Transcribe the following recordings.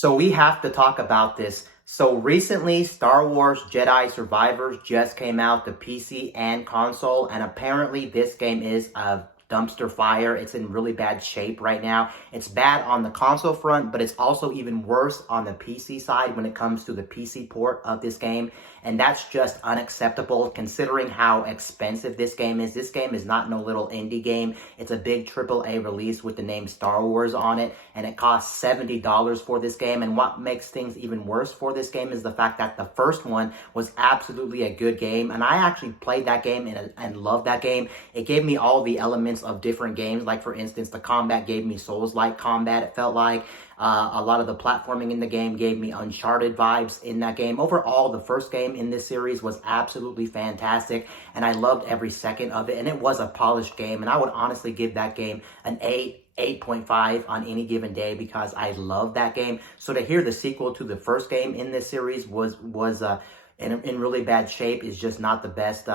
So we have to talk about this. So recently, Star Wars Jedi Survivors just came out, the PC and console, and apparently this game is a dumpster fire. It's in really bad shape right now. It's bad on the console front, but it's also even worse on the PC side when it comes to the PC port of this game. And that's just unacceptable considering how expensive this game is. This game is not no little indie game. It's a big AAA release with the name Star Wars on it, and it costs $70 for this game. And what makes things even worse for this game is the fact that the first one was absolutely a good game, and I actually played that game and loved that game. It gave me all the elements of different games. Like, for instance, the combat gave me Souls-like combat, it felt like. A lot of the platforming in the game gave me Uncharted vibes in that game. Overall, the first game in this series was absolutely fantastic, and I loved every second of it, and it was a polished game, and I would honestly give that game an 8.5 on any given day because I love that game. So to hear the sequel to the first game in this series was in really bad shape is just not the best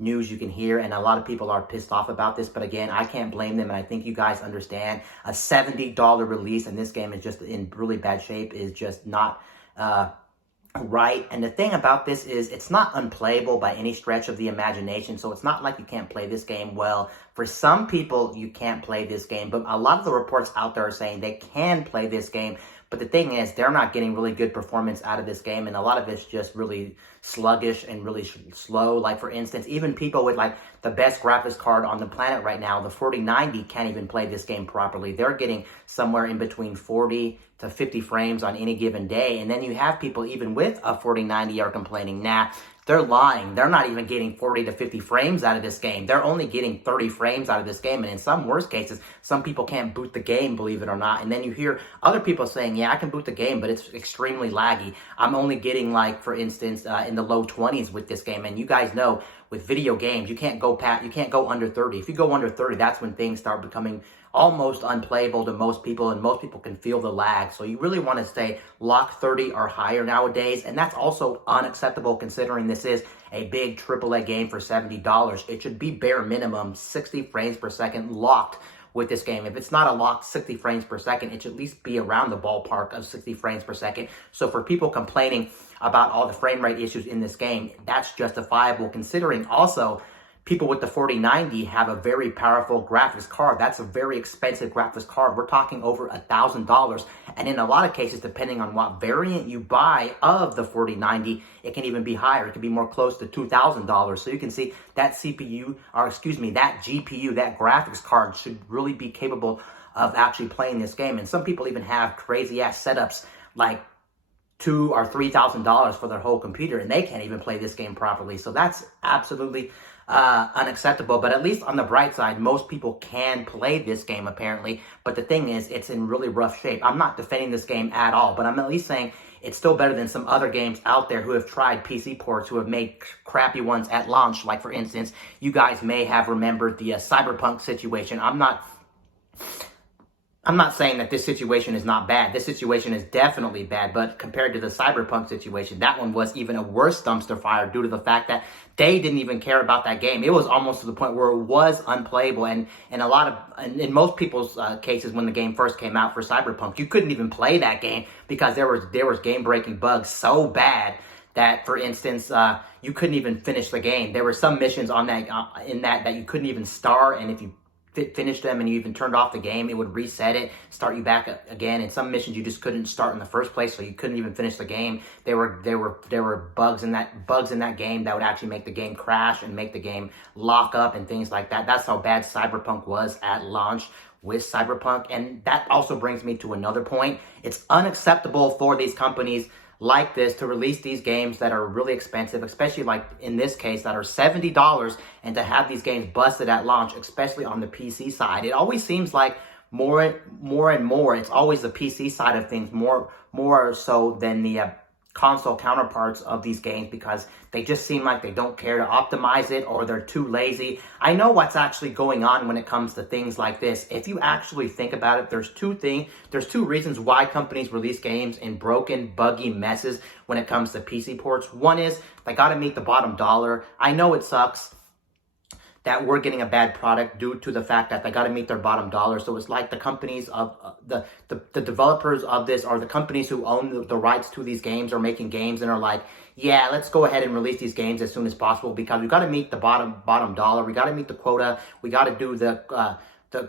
news you can hear, and a lot of people are pissed off about this, but again, I can't blame them, and I think you guys understand a $70 release and this game is just in really bad shape is just not right. And the thing about this is it's not unplayable by any stretch of the imagination, so it's not like you can't play this game. Well, for some people you can't play this game, but a lot of the reports out there are saying they can play this game. But the thing is, they're not getting really good performance out of this game, and a lot of it's just really sluggish and really slow. Like, for instance, even people with, like, the best graphics card on the planet right now, the 4090, can't even play this game properly. They're getting somewhere in between 40 to 50 frames on any given day, and then you have people even with a 4090 are complaining, nah, they're lying. They're not even getting 40 to 50 frames out of this game. They're only getting 30 frames out of this game. And in some worst cases, some people can't boot the game, believe it or not. And then you hear other people saying, yeah, I can boot the game, but it's extremely laggy. I'm only getting, like, for instance, in the low 20s with this game. And you guys know, with video games, you can't go under 30. If you go under 30, that's when things start becoming almost unplayable to most people, and most people can feel the lag. So you really want to stay lock 30 or higher nowadays, and that's also unacceptable considering this is a big AAA game for $70. It should be bare minimum 60 frames per second locked with this game. If it's not a locked 60 frames per second, it should at least be around the ballpark of 60 frames per second. So for people complaining about all the frame rate issues in this game, that's justifiable considering also people with the 4090 have a very powerful graphics card. That's a very expensive graphics card. We're talking over $1,000. And in a lot of cases, depending on what variant you buy of the 4090, it can even be higher. It can be more close to $2,000. So you can see that that GPU, that graphics card should really be capable of actually playing this game. And some people even have crazy ass setups like $2,000 or $3,000 for their whole computer, and they can't even play this game properly. So that's absolutely unacceptable. But at least on the bright side, most people can play this game apparently. But the thing is, it's in really rough shape. I'm not defending this game at all, but I'm at least saying it's still better than some other games out there who have tried PC ports, who have made crappy ones at launch. Like, for instance, you guys may have remembered the Cyberpunk situation. I'm not saying that this situation is not bad. This situation is definitely bad, but compared to the Cyberpunk situation, that one was even a worse dumpster fire due to the fact that they didn't even care about that game. It was almost to the point where it was unplayable, and in most people's cases, when the game first came out for Cyberpunk, you couldn't even play that game because there was game-breaking bugs so bad that, for instance, you couldn't even finish the game. There were some missions on that that you couldn't even start, and if you finished them and you even turned off the game, it would reset it, start you back again. And some missions you just couldn't start in the first place, so you couldn't even finish the game. There were bugs in that game that would actually make the game crash and make the game lock up and things like that. That's how bad Cyberpunk was at launch with Cyberpunk. And that also brings me to another point. It's unacceptable for these companies like this to release these games that are really expensive, especially like in this case that are $70, and to have these games busted at launch, especially on the PC side. It always seems like more and more, it's always the PC side of things more so than the console counterparts of these games, because they just seem like they don't care to optimize it, or they're too lazy. I know what's actually going on when it comes to things like this. If you actually think about it, there's two reasons why companies release games in broken, buggy messes when it comes to PC ports. One is they got to meet the bottom dollar. I know it sucks that we're getting a bad product due to the fact that they got to meet their bottom dollar. So it's like the companies of the developers of this, or the companies who own the rights to these games, are making games and are like, yeah, let's go ahead and release these games as soon as possible because we got to meet the bottom dollar. We got to meet the quota. We got to do the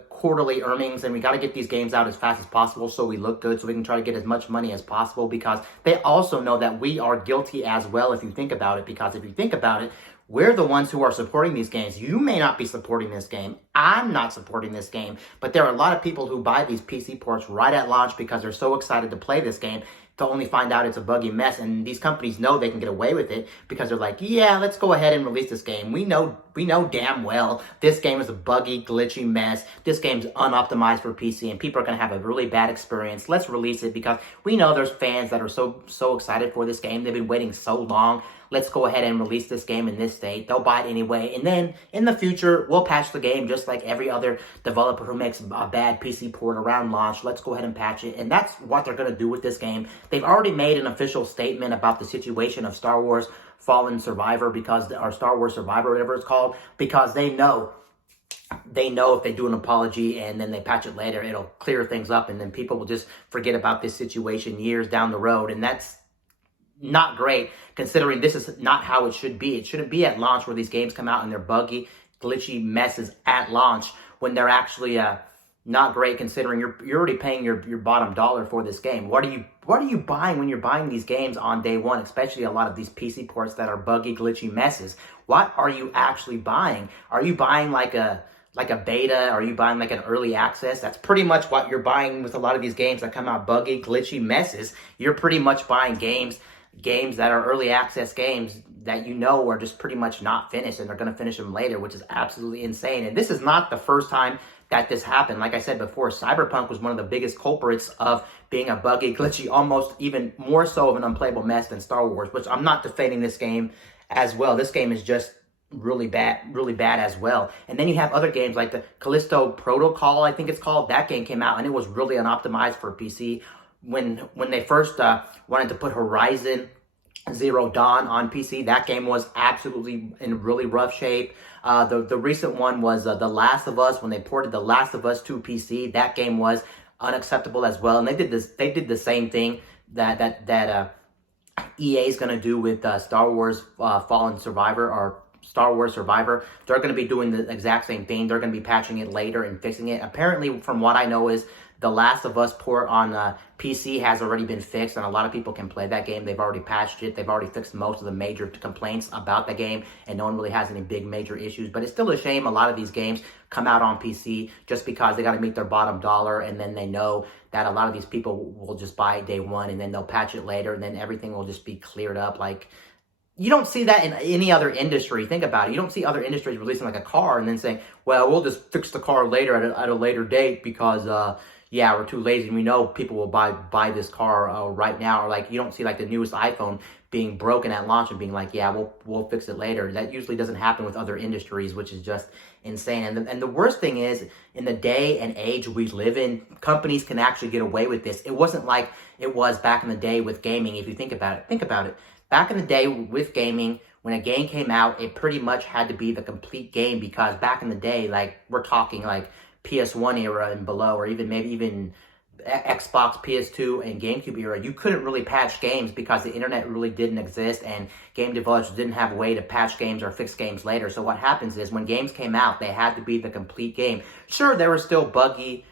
quarterly earnings, and we got to get these games out as fast as possible so we look good, so we can try to get as much money as possible, because they also know that we are guilty as well, if you think about it. Because if you think about it, we're the ones who are supporting these games. You may not be supporting this game. I'm not supporting this game. But there are a lot of people who buy these PC ports right at launch because they're so excited to play this game, to only find out it's a buggy mess. And these companies know they can get away with it because they're like, yeah, let's go ahead and release this game. We know damn well this game is a buggy, glitchy mess. This game's unoptimized for PC and people are going to have a really bad experience. Let's release it because we know there's fans that are so excited for this game. They've been waiting so long. Let's go ahead and release this game in this state. They'll buy it anyway. And then in the future, we'll patch the game just like every other developer who makes a bad PC port around launch. Let's go ahead and patch it. And that's what they're going to do with this game. They've already made an official statement about the situation of Star Wars Fallen Survivor, or Star Wars Survivor, whatever it's called, because they know if they do an apology and then they patch it later, it'll clear things up, and then people will just forget about this situation years down the road. And that's not great, considering this is not how it should be. It shouldn't be at launch where these games come out and they're buggy, glitchy messes at launch when they're actually not great, considering you're already paying your bottom dollar for this game. What are you buying when you're buying these games on day one, especially a lot of these PC ports that are buggy, glitchy messes? What are you actually buying? Are you buying like a beta? Are you buying like an early access? That's pretty much what you're buying with a lot of these games that come out buggy, glitchy messes. You're pretty much buying games that are early access games that you know are just pretty much not finished, and they're going to finish them later, which is absolutely insane. And this is not the first time that this happened. Like I said before, Cyberpunk was one of the biggest culprits of being a buggy, glitchy, almost even more so of an unplayable mess than Star Wars, which I'm not defending this game as well. This game is just really bad as well. And then you have other games like the Callisto Protocol, I think it's called. That game came out and it was really unoptimized for PC. When they first wanted to put Horizon Zero Dawn on PC, that game was absolutely in really rough shape. The recent one was The Last of Us. When they ported The Last of Us to PC, that game was unacceptable as well. And they did the same thing that EA is going to do with Star Wars Fallen Survivor, or Star Wars Survivor. They're going to be doing the exact same thing. They're going to be patching it later and fixing it. Apparently, from what I know, is The Last of Us port on PC has already been fixed, and a lot of people can play that game. They've already patched it. They've already fixed most of the major complaints about the game, and no one really has any big major issues. But it's still a shame a lot of these games come out on PC just because they got to meet their bottom dollar, and then they know that a lot of these people will just buy it day one, and then they'll patch it later, and then everything will just be cleared up. Like, you don't see that in any other industry. Think about it. You don't see other industries releasing like a car and then saying, well, we'll just fix the car later at a later date because yeah, we're too lazy and we know people will buy this car right now. Or like, you don't see like the newest iPhone being broken at launch and being like, yeah, we'll fix it later. That usually doesn't happen with other industries, which is just insane. And the worst thing is, in the day and age we live in, companies can actually get away with this. It wasn't like it was back in the day with gaming. If you think about it. Back in the day with gaming, when a game came out, it pretty much had to be the complete game, because back in the day, like, we're talking like PS1 era and below, or maybe even Xbox, PS2, and GameCube era, you couldn't really patch games because the internet really didn't exist, and game developers didn't have a way to patch games or fix games later. So what happens is, when games came out, they had to be the complete game. Sure, there were still buggy,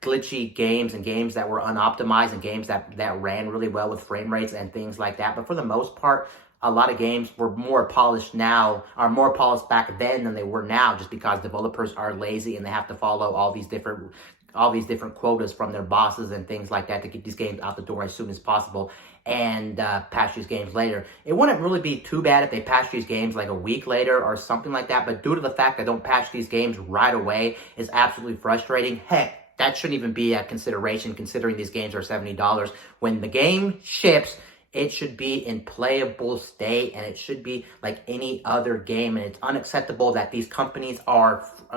glitchy games and games that were unoptimized and games that ran really well with frame rates and things like that. But for the most part, a lot of games were more polished back then than they were now, just because developers are lazy and they have to follow all these different quotas from their bosses and things like that to get these games out the door as soon as possible and patch these games later. It wouldn't really be too bad if they patched these games like a week later or something like that, but due to the fact they don't patch these games right away is absolutely frustrating. Heck, that shouldn't even be a consideration, considering these games are $70. When the game ships, it should be in playable state, and it should be like any other game. And it's unacceptable that these companies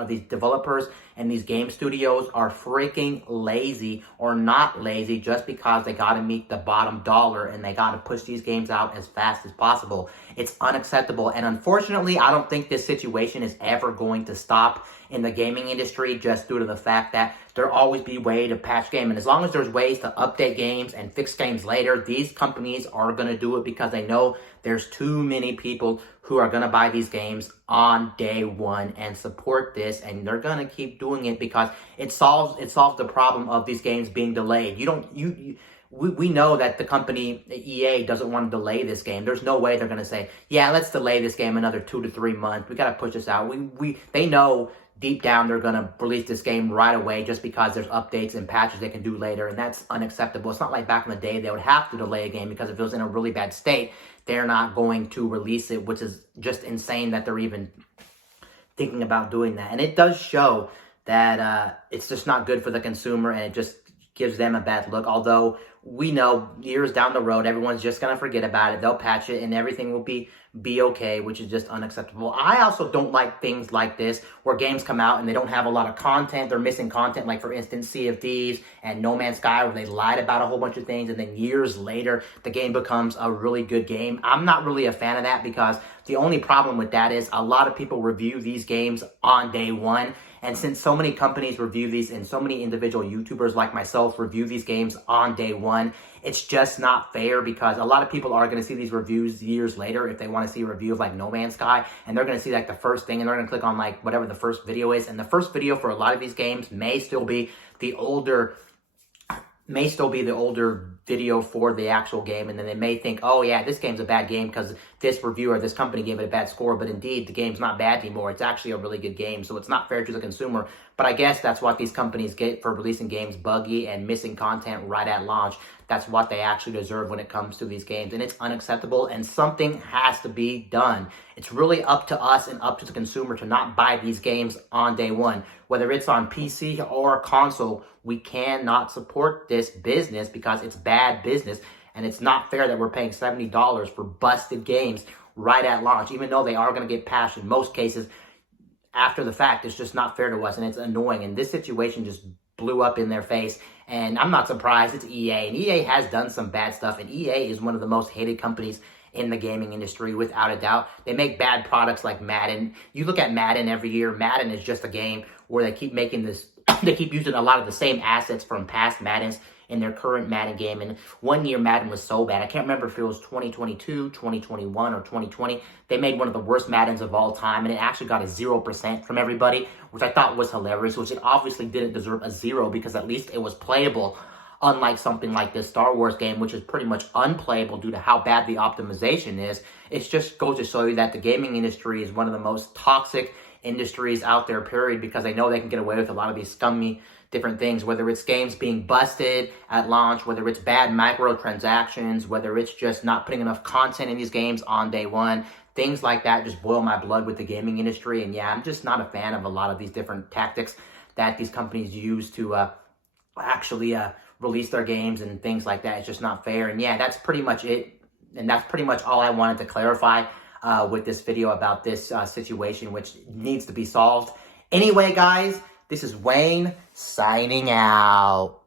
these developers and these game studios are freaking lazy or not lazy just because they got to meet the bottom dollar and they got to push these games out as fast as possible. It's unacceptable. And unfortunately, I don't think this situation is ever going to stop in the gaming industry just due to the fact that there'll always be a way to patch game. And as long as there's ways to update games and fix games later, these companies are going to do it because they know there's too many people who are going to buy these games on day one and support this, and they're going to keep doing it because it solves the problem of these games being delayed. We know that the company EA doesn't want to delay this game. There's no way they're going to say, yeah, let's delay this game another 2 to 3 months. We got to push this out. They know deep down they're going to release this game right away just because there's updates and patches they can do later, and that's unacceptable. It's not like back in the day they would have to delay a game because if it was in a really bad state, they're not going to release it, which is just insane that they're even thinking about doing that. And it does show that it's just not good for the consumer, and it just gives them a bad look. Although we know years down the road, everyone's just going to forget about it. They'll patch it and everything will be okay, which is just unacceptable. I also don't like things like this where games come out and they don't have a lot of content. They're missing content, like for instance, Sea of Thieves and No Man's Sky, where they lied about a whole bunch of things and then years later, the game becomes a really good game. I'm not really a fan of that because the only problem with that is a lot of people review these games on day one. And since so many companies review these and so many individual YouTubers like myself review these games on day one, it's just not fair because a lot of people are going to see these reviews years later if they want to see a review of like No Man's Sky, and they're going to see like the first thing and they're going to click on like whatever the first video is. And the first video for a lot of these games may still be the older video for the actual game, and then they may think, oh yeah, this game's a bad game because this reviewer, this company gave it a bad score, but indeed the game's not bad anymore. It's actually a really good game, so it's not fair to the consumer. But I guess that's what these companies get for releasing games buggy and missing content right at launch. That's what they actually deserve when it comes to these games, and it's unacceptable, and something has to be done. It's really up to us and up to the consumer to not buy these games on day one. Whether it's on PC or console, we cannot support this business because it's bad business, and it's not fair that we're paying $70 for busted games right at launch, even though they are going to get patched in most cases after the fact. It's just not fair to us, and it's annoying, and this situation just blew up in their face, and I'm not surprised. It's EA, and EA has done some bad stuff, and EA is one of the most hated companies in the gaming industry, without a doubt. They make bad products like Madden. You look at Madden every year, Madden is just a game where they keep making this, they keep using a lot of the same assets from past Maddens in their current Madden game. And one year Madden was so bad, I can't remember if it was 2022, 2021, or 2020. They made one of the worst Maddens of all time, and it actually got a 0% from everybody, which I thought was hilarious, which it obviously didn't deserve a 0 because at least it was playable. Unlike something like this Star Wars game, which is pretty much unplayable due to how bad the optimization is. It just goes to show you that the gaming industry is one of the most toxic industries out there, period, because they know they can get away with a lot of these scummy different things, whether it's games being busted at launch, whether it's bad microtransactions, whether it's just not putting enough content in these games on day one. Things like that just boil my blood with the gaming industry. And yeah, I'm just not a fan of a lot of these different tactics that these companies use to actually release their games and things like that. It's just not fair. And yeah, that's pretty much it. And that's pretty much all I wanted to clarify with this video about this situation, which needs to be solved. Anyway, guys, this is Wayne signing out.